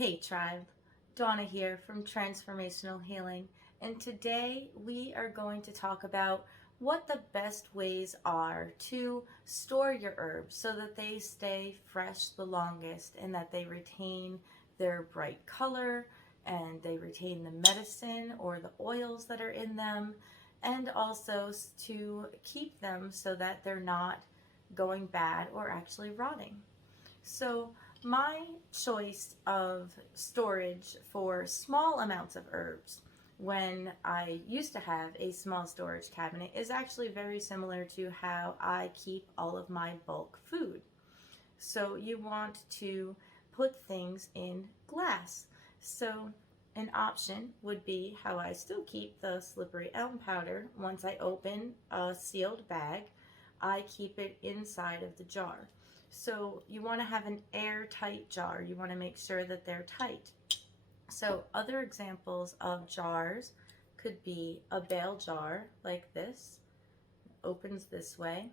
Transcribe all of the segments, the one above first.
Hey tribe, Dawna here from Transformational Healing, and today we are going to talk about what the best ways are to store your herbs so that they stay fresh the longest and that they retain their bright color and they retain the medicine or the oils that are in them, and also to keep them so that they're not going bad or actually rotting. So my choice of storage for small amounts of herbs when I used to have a small storage cabinet is actually very similar to how I keep all of my bulk food. So you want to put things in glass. So an option would be how I still keep the slippery elm powder. Once I open a sealed bag, I keep it inside of the jar. So you want to have an airtight jar. You want to make sure that they're tight. So other examples of jars could be a bale jar like this. It opens this way.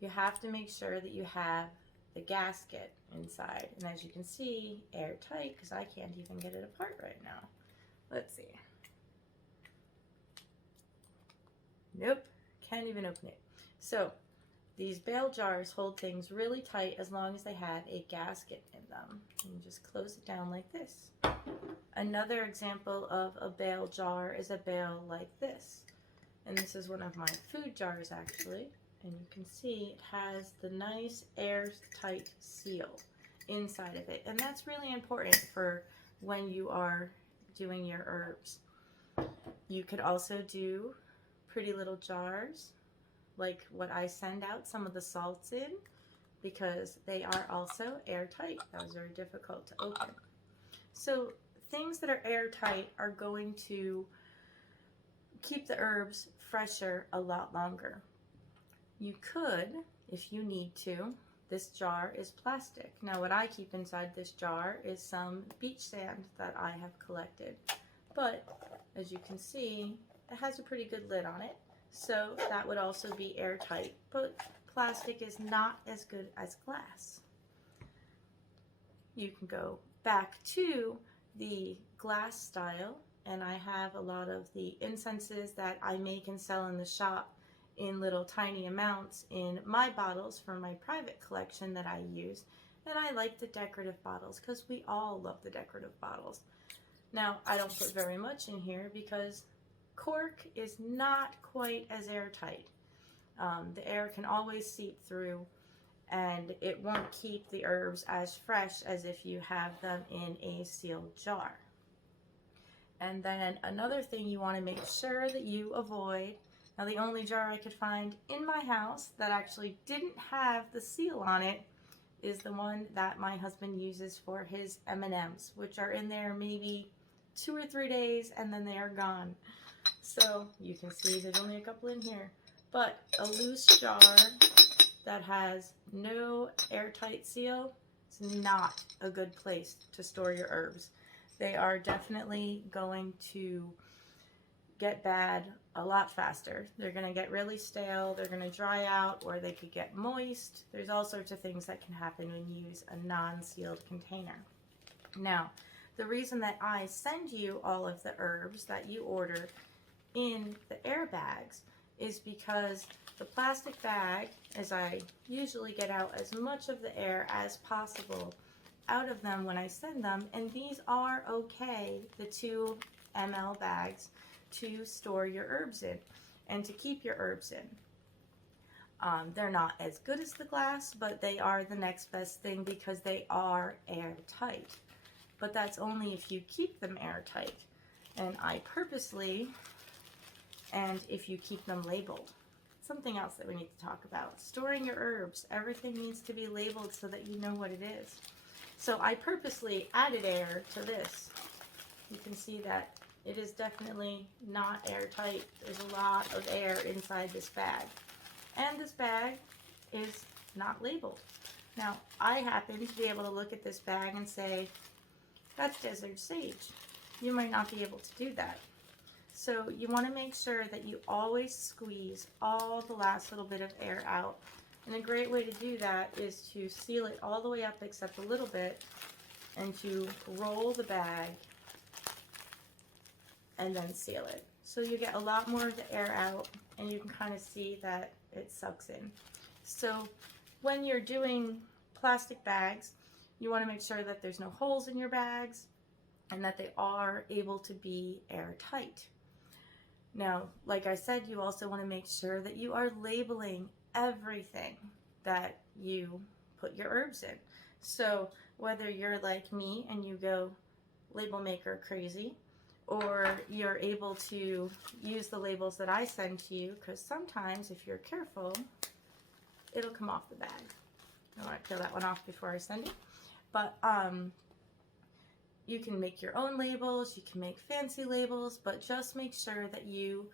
You have to make sure that you have the gasket inside. And as you can see, airtight, because I can't even get it apart right now. Let's see. Nope, can't even open it. So these bale jars hold things really tight as long as they have a gasket in them. You just close it down like this. Another example of a bale jar is a bale like this. And this is one of my food jars actually. And you can see it has the nice airtight seal inside of it. And that's really important for when you are doing your herbs. You could also do pretty little jars like what I send out some of the salts in, because they are also airtight. Those are difficult to open. So things that are airtight are going to keep the herbs fresher a lot longer. You could, if you need to, this jar is plastic. Now what I keep inside this jar is some beach sand that I have collected. But as you can see, it has a pretty good lid on it. So that would also be airtight, but plastic is not as good as glass. You can go back to the glass style, and I have a lot of the incenses that I make and sell in the shop in little tiny amounts in my bottles for my private collection that I use. And I like the decorative bottles because we all love the decorative bottles. Now, I don't put very much in here because cork is not quite as airtight. The air can always seep through and it won't keep the herbs as fresh as if you have them in a sealed jar. And then another thing you want to make sure that you avoid, now the only jar I could find in my house that actually didn't have the seal on it is the one that my husband uses for his M&Ms, which are in there maybe 2 or 3 days and then they are gone. So you can see there's only a couple in here, but a loose jar that has no airtight seal is not a good place to store your herbs. They are definitely going to get bad a lot faster. They're going to get really stale, they're going to dry out, or they could get moist. There's all sorts of things that can happen when you use a non-sealed container. Now, the reason that I send you all of the herbs that you order in the air bags is because the plastic bag, as I usually get out as much of the air as possible out of them when I send them, and these are okay, the 2 ml bags, to store your herbs in and to keep your herbs in. They're not as good as the glass, but they are the next best thing because they are airtight. But that's only if you keep them airtight. And I purposely, and if you keep them labeled. Something else that we need to talk about. Storing your herbs. Everything needs to be labeled so that you know what it is. So I purposely added air to this. You can see that it is definitely not airtight. There's a lot of air inside this bag. And this bag is not labeled. Now, I happen to be able to look at this bag and say, that's desert sage. You might not be able to do that. So you want to make sure that you always squeeze all the last little bit of air out. And a great way to do that is to seal it all the way up except a little bit and to roll the bag and then seal it. So you get a lot more of the air out, and you can kind of see that it sucks in. So when you're doing plastic bags, you want to make sure that there's no holes in your bags and that they are able to be airtight. Now, like I said, you also want to make sure that you are labeling everything that you put your herbs in. So whether you're like me and you go label maker crazy, or you're able to use the labels that I send to you, because sometimes if you're careful, it'll come off the bag. I want to peel that one off before I send it. But you can make your own labels, you can make fancy labels, but just make sure that you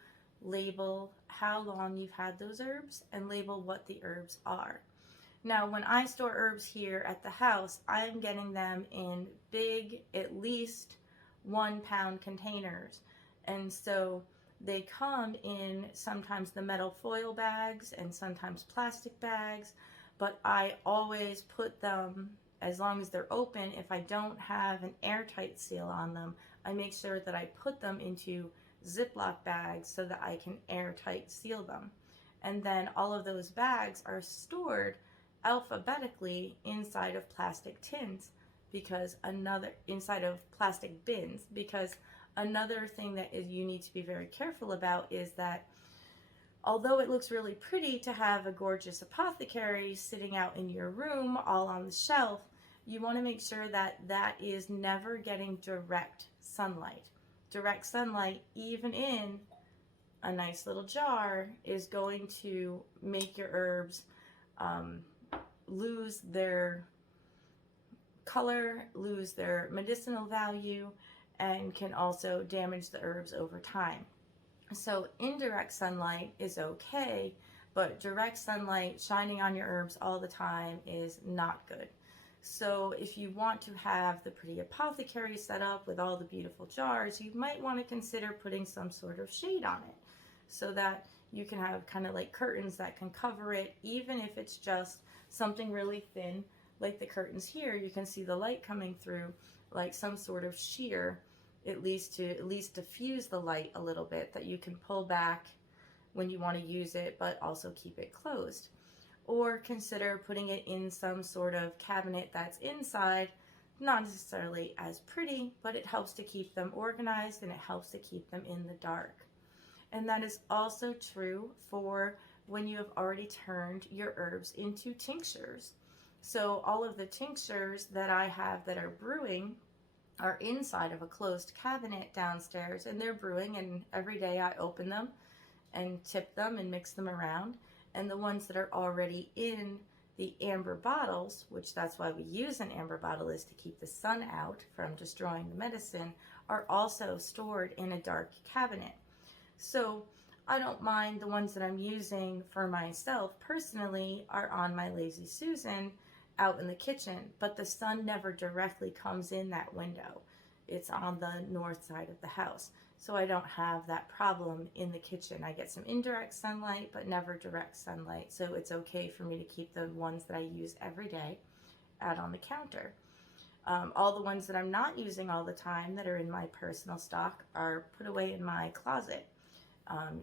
label how long you've had those herbs and label what the herbs are. Now, when I store herbs here at the house, I'm getting them in big, at least 1 pound containers. And so they come in sometimes the metal foil bags and sometimes plastic bags, but I always put them, as long as they're open, if I don't have an airtight seal on them, I make sure that I put them into Ziploc bags so that I can airtight seal them. And then all of those bags are stored alphabetically inside of plastic tins, because inside of plastic bins, because another thing that you need to be very careful about is that although it looks really pretty to have a gorgeous apothecary sitting out in your room all on the shelf, you want to make sure that that is never getting direct sunlight. Direct sunlight, even in a nice little jar, is going to make your herbs lose their color, lose their medicinal value, and can also damage the herbs over time. So indirect sunlight is okay, but direct sunlight shining on your herbs all the time is not good. So if you want to have the pretty apothecary set up with all the beautiful jars, you might want to consider putting some sort of shade on it so that you can have kind of like curtains that can cover it, even if it's just something really thin like the curtains here. You can see the light coming through, like some sort of sheer, at least diffuse the light a little bit, that you can pull back when you want to use it, but also keep it closed. Or consider putting it in some sort of cabinet that's inside, not necessarily as pretty, but it helps to keep them organized and it helps to keep them in the dark. And that is also true for when you have already turned your herbs into tinctures. So all of the tinctures that I have that are brewing are inside of a closed cabinet downstairs, and they're brewing, and every day I open them and tip them and mix them around. And the ones that are already in the amber bottles, which that's why we use an amber bottle, is to keep the sun out from destroying the medicine, are also stored in a dark cabinet. So I don't mind the ones that I'm using for myself personally are on my Lazy Susan out in the kitchen, but the sun never directly comes in that window. It's on the north side of the house. So I don't have that problem in the kitchen. I get some indirect sunlight, but never direct sunlight. So it's okay for me to keep the ones that I use every day out on the counter. All the ones that I'm not using all the time that are in my personal stock are put away in my closet,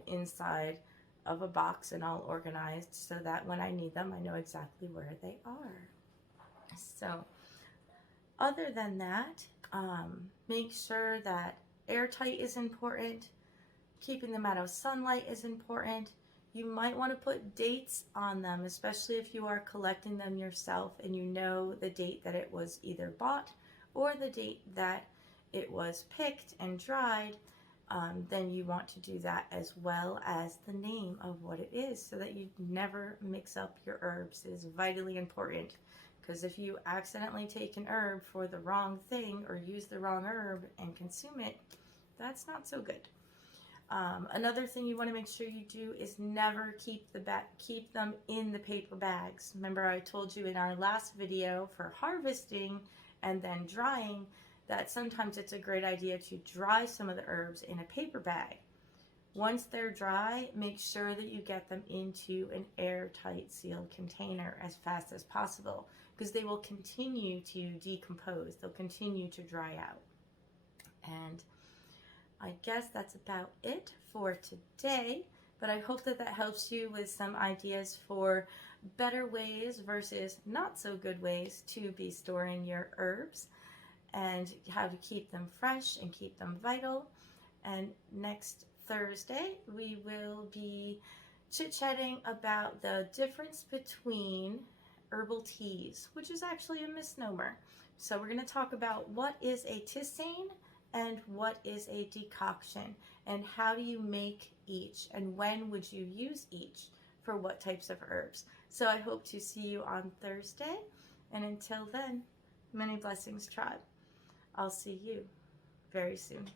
inside of a box and all organized, so that when I need them, I know exactly where they are. So other than that, make sure that airtight is important. Keeping them out of sunlight is important. You might want to put dates on them, especially if you are collecting them yourself and you know the date that it was either bought or the date that it was picked and dried. Then you want to do that, as well as the name of what it is, so that you never mix up your herbs. It is vitally important, because if you accidentally take an herb for the wrong thing or use the wrong herb and consume it, that's not so good. Another thing you want to make sure you do is never keep them in the paper bags. Remember, I told you in our last video for harvesting and then drying that sometimes it's a great idea to dry some of the herbs in a paper bag. Once they're dry, make sure that you get them into an airtight sealed container as fast as possible, because they will continue to decompose. They'll continue to dry out. And I guess that's about it for today, but I hope that that helps you with some ideas for better ways versus not so good ways to be storing your herbs, and how to keep them fresh and keep them vital. And next Thursday, we will be chit-chatting about the difference between herbal teas, which is actually a misnomer. So we're going to talk about what is a tisane and what is a decoction, and how do you make each, and when would you use each for what types of herbs. So I hope to see you on Thursday, and until then, many blessings, tribe. I'll see you very soon.